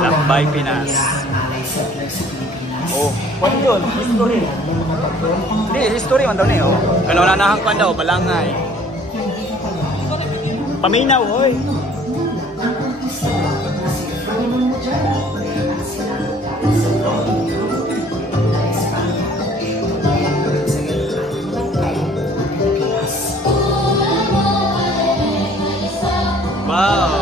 Lambay, Pinas. Oh, what yun? History. Hindi, history man daw niyo. Ano nanahang ka daw, balangay. Paminaw, hoy. Wow.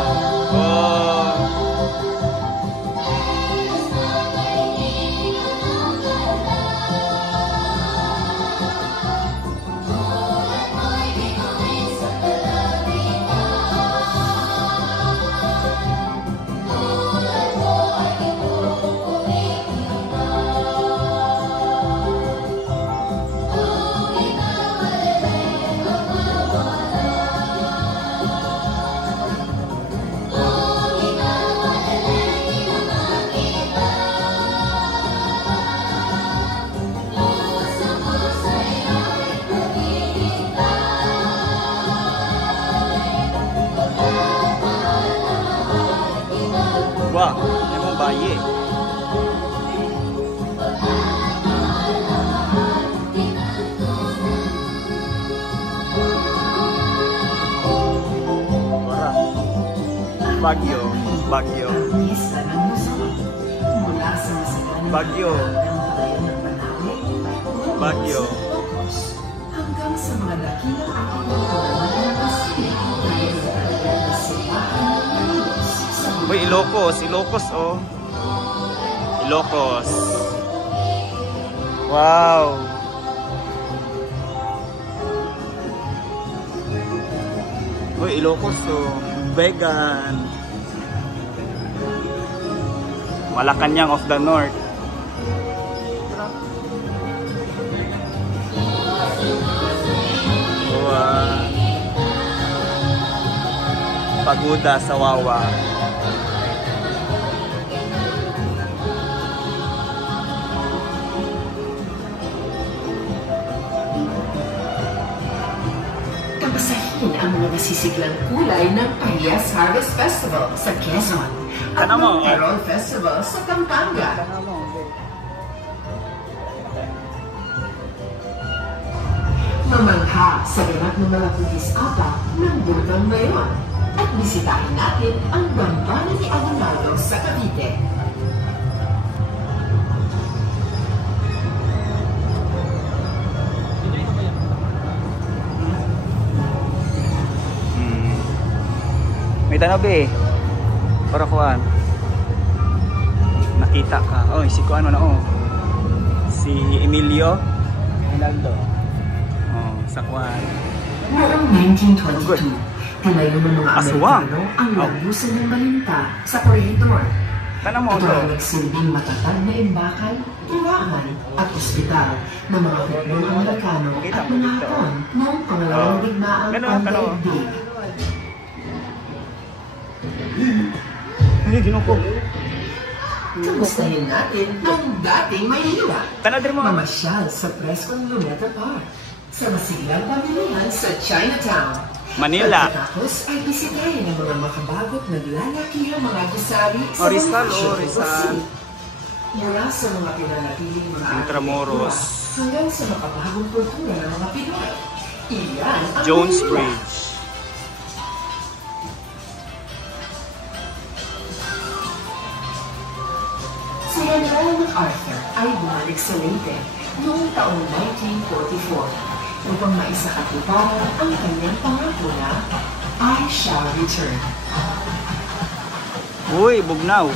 Wah, ini mau bayi. Baguio, Baguio. Baguio. Baguio. Hanggang sa mga dakilang uy, Ilocos, Ilocos oh. Ilocos. Wow. Uy, Ilocos oh. Vegan. Malacanang of the North. Wow. Pagoda sa Wawa. Kapasahin ang mga nasisiglang kulay ng Payas Harvest Festival sa Quezon at ng Terol Festival sa Pampanga. Mamangha sa ganap ng mga putis-apa ng Burgang ngayon at bisitahin natin ang Dambana ni Aguinaldo sa Cavite. May tanaw be. Para kuan. Nakita ka. Oh, si kuan na oh. Si Emilio Rinaldo. Oh, sa kuan. Noong 1922, tinayo ng mga Amerikano ang lagusan ng Malinta sa Corregidor. Tanong mo ito ang nagsilbing matatag na imbakan, tirahan at ospital ng mga hukbong Amerikano at mga Hapon noong pangalawang digmaang pandaigdig. Hindi, ginuko. Kamustahin natin ang dating Maynila. Mamasyal sa Preskong Luneta Park. Sa masiglang pamilihan sa Chinatown. Manila. Pagkatapos ay bisitahin ang mga makabagot naglalakihang mga gusali sa Rizal. Mula sa mga pinanatiling mga Intramuros hanggang sa makabagong kultura ng mga Pinoy. Iyan ang Jones Manila. Bridge. Si General MacArthur ay bumalik sa Leyte noong taong 1944 upang maisakatuparan ang kanyang pangako na I shall return. Uy, Bugnaw.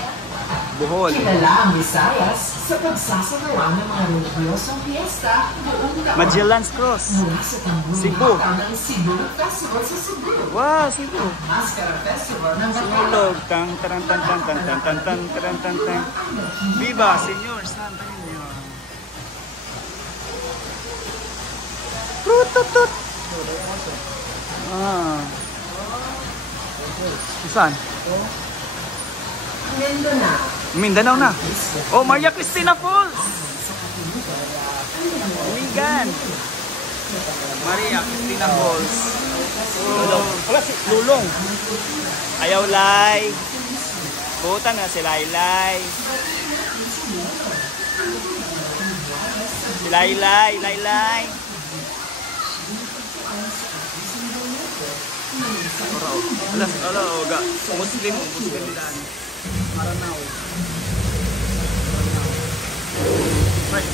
Bohol. Kilala ang Visayas sa pagsasagawa ng mga religiosong fiesta buong taon. Magellan's Cross. Mula sa Cebu. ng Cebu Festival sa Cebu. Wow, Cebu. Mascara Festival ng Sinulog. Tang tarang tan tan tan tan tan tan tarang tan tan. Viva, Senyor Santa Niño. Tututut. Ah. Saan? Mindanao na. Oh, Maria Cristina Falls. Ligan. Maria Cristina Balls. Oh. Wala si Lulong. Ayaw Lai. Butan na si Laylay. Si Laylay, Laylay. Ala, oga. Muslim nila. Maranaw. Right.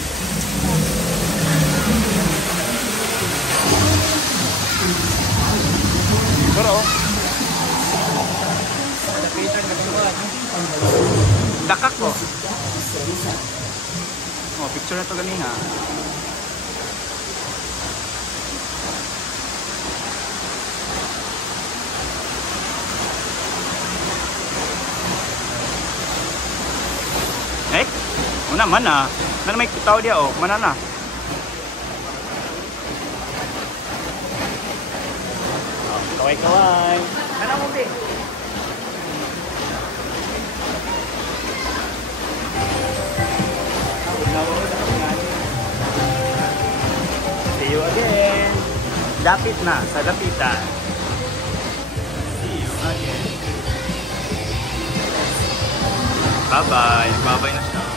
Pero dakak ko. Oh, picture na to ganina. Eh, una mana? Mana may tao dia oh, mana na? Kaway-kaway. Mana mo be? See you again. Dapit na sa dapitan. See you again. Bye-bye. Bye-bye na siya.